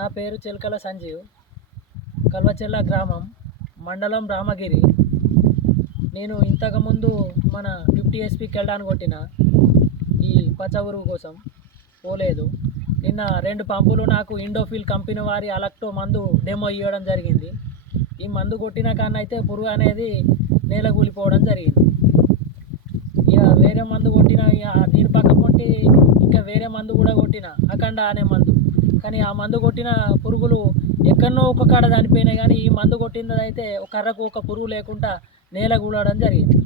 నా పేరు చిలకల సంజీవ్, కల్వచెల్ల గ్రామం, మండలం రామగిరి. నేను ఇంతకుముందు మన డిప్టీ ఎస్పీకి వెళ్ళడానికి కొట్టిన ఈ పచ్చ పురుగు కోసం పోలేదు. నిన్న 2 పంపులు నాకు ఇండోఫిల్ కంపెనీ వారి అలక్టో మందు డెమో ఇవ్వడం జరిగింది. ఈ మందు కొట్టిన కానైతే పురుగు అనేది నేల కూలిపోవడం జరిగింది. ఇక వేరే మందు కొట్టిన, దీని పక్క పొంటి ఇంకా వేరే మందు కూడా కొట్టిన, అఖండ అనే మందు. కానీ ఆ మందు కొట్టిన పురుగులు ఎక్కడనో ఒక కాడ చనిపోయినాయి. కానీ ఈ మందు కొట్టినది అయితే ఒక కర్రకు ఒక పురుగు లేకుండా నేల కూలడం జరిగింది.